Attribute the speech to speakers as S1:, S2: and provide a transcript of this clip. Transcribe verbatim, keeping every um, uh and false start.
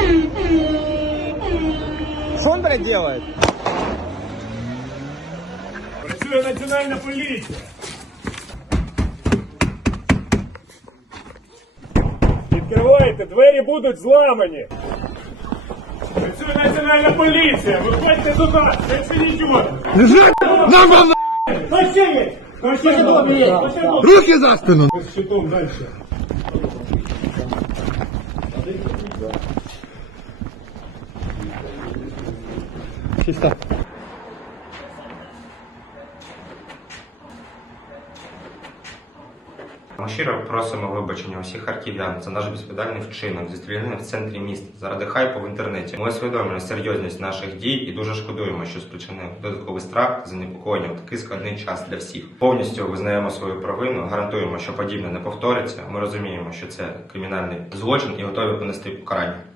S1: Что он, блядь, делает?
S2: Працює національна поліція. Відкривайте, двері будуть зламані. Працює національна поліція. Виходьте до нас, це все нічого.
S3: Лежать! Нормально!
S2: Хто ще є? Хто ще є? Хто ще є?
S3: Руки за спину!
S2: З щитом далі.
S1: Чисто.
S4: Ми щиро просимо вибачення усіх харків'ян за наш безвідповідальний вчинок зі стріляниною в центрі міста заради хайпу в інтернеті. Ми усвідомлюємо серйозність наших дій і дуже шкодуємо, що спричинив додатковий страх та занепокоєння в такий складний час для всіх. Повністю визнаємо свою провину, гарантуємо, що подібне не повториться. Ми розуміємо, що це кримінальний злочин і готові понести покарання.